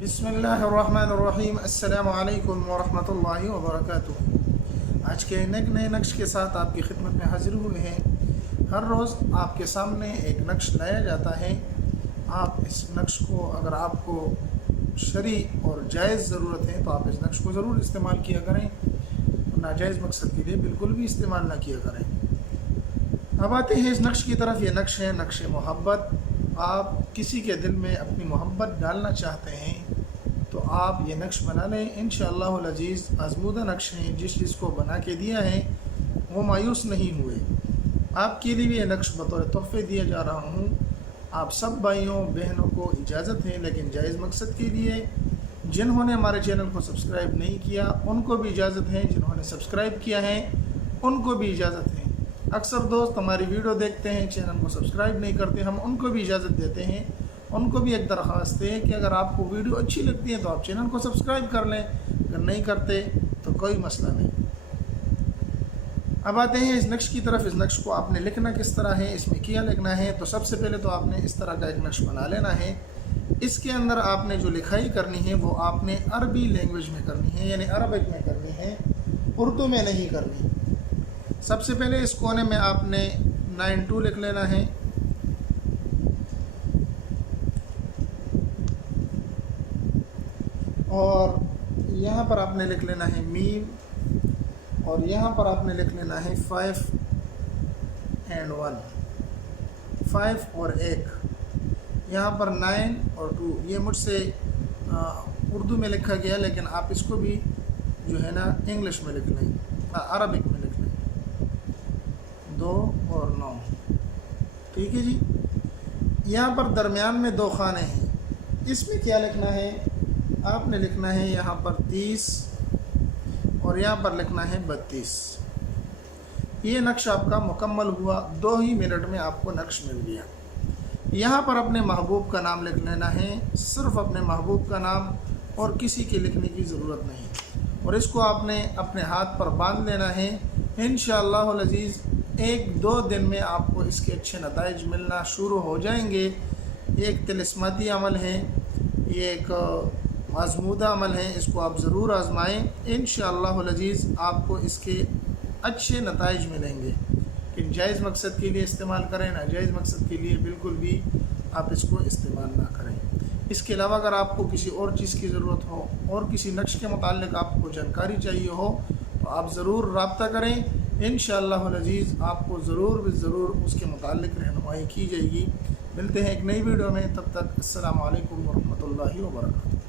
بسم اللہ الرحمن الرحیم۔ السلام علیکم ورحمۃ اللہ وبرکاتہ۔ آج کے نئے نقش کے ساتھ آپ کی خدمت میں حاضر ہوئے ہیں۔ ہر روز آپ کے سامنے ایک نقش لایا جاتا ہے۔ آپ اس نقش کو اگر آپ کو شرعی اور جائز ضرورت ہے تو آپ اس نقش کو ضرور استعمال کیا کریں، ناجائز مقصد کے لیے بالکل بھی استعمال نہ کیا کریں۔ اب آتے ہیں اس نقش کی طرف۔ یہ نقش ہے نقش محبت۔ آپ کسی کے دل میں اپنی محبت ڈالنا چاہتے ہیں تو آپ یہ نقش بنا لیں۔ انشاءاللہ العزیز آزمودہ نقش ہیں، جس کو بنا کے دیا ہے وہ مایوس نہیں ہوئے۔ آپ کے لیے یہ نقش بطور تحفے دیا جا رہا ہوں۔ آپ سب بھائیوں بہنوں کو اجازت ہے، لیکن جائز مقصد کے لیے جنہوں نے ہمارے چینل کو سبسکرائب نہیں کیا ان کو بھی اجازت ہے، جنہوں نے سبسکرائب کیا ہے ان کو بھی اجازت ہے۔ اکثر دوست ہماری ویڈیو دیکھتے ہیں، چینل کو سبسکرائب نہیں کرتے، ہم ان کو بھی اجازت دیتے ہیں۔ ان کو بھی ایک درخواست ہے کہ اگر آپ کو ویڈیو اچھی لگتی ہے تو آپ چینل کو سبسکرائب کر لیں، اگر نہیں کرتے تو کوئی مسئلہ نہیں۔ اب آتے ہیں اس نقش کی طرف۔ اس نقش کو آپ نے لکھنا کس طرح ہے، اس میں کیا لکھنا ہے، تو سب سے پہلے تو آپ نے اس طرح کا ایک نقش بنا لینا ہے۔ اس کے اندر آپ نے جو لکھائی کرنی ہے وہ آپ نے عربی لینگویج میں کرنی ہے، یعنی عربک میں کرنی ہے، اردو میں نہیں کرنی۔ سب سے پہلے اس کونے میں آپ نے 92 لکھ لینا ہے، اور یہاں پر آپ نے لکھ لینا ہے میم، اور یہاں پر آپ نے لکھ لینا ہے 5 and 1، 5 اور 1، یہاں پر 9 اور 2۔ یہ مجھ سے اردو میں لکھا گیا، لیکن آپ اس کو بھی جو ہے نا انگلش میں لکھ لیں، عربک میں لکھ لیں، 2 اور 9۔ ٹھیک ہے جی۔ یہاں پر درمیان میں 2 خانے ہیں، اس میں کیا لکھنا ہے، آپ نے لکھنا ہے یہاں پر 30 اور یہاں پر لکھنا ہے 32۔ یہ نقش آپ کا مکمل ہوا، 2 ہی منٹ میں آپ کو نقش مل گیا۔ یہاں پر اپنے محبوب کا نام لکھ لینا ہے، صرف اپنے محبوب کا نام، اور کسی کے لکھنے کی ضرورت نہیں، اور اس کو آپ نے اپنے ہاتھ پر باندھ لینا ہے۔ انشاءاللہ العزیز 1-2 دن میں آپ کو اس کے اچھے نتائج ملنا شروع ہو جائیں گے۔ یہ ایک طلسماتی عمل ہے، یہ ایک آزمودہ عمل ہے، اس کو آپ ضرور آزمائیں۔ انشاءاللہ العزیز آپ کو اس کے اچھے نتائج ملیں گے۔ کہ جائز مقصد کے لیے استعمال کریں، ناجائز مقصد کے لیے بالکل بھی آپ اس کو استعمال نہ کریں۔ اس کے علاوہ اگر آپ کو کسی اور چیز کی ضرورت ہو اور کسی نقش کے متعلق آپ کو جانکاری چاہیے ہو تو آپ ضرور رابطہ کریں۔ انشاءاللہ العزیز آپ کو ضرور اس کے متعلق رہنمائی کی جائے گی۔ ملتے ہیں ایک نئی ویڈیو میں، تب تک السلام علیکم ورحمۃ اللہ وبرکاتہ۔